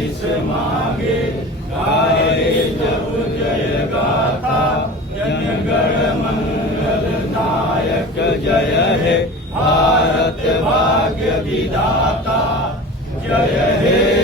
आशीष मांगे, गाए जब जय गाथा, जनगण मंगल दायक जय है भारत भाग्य विधाता। जय हे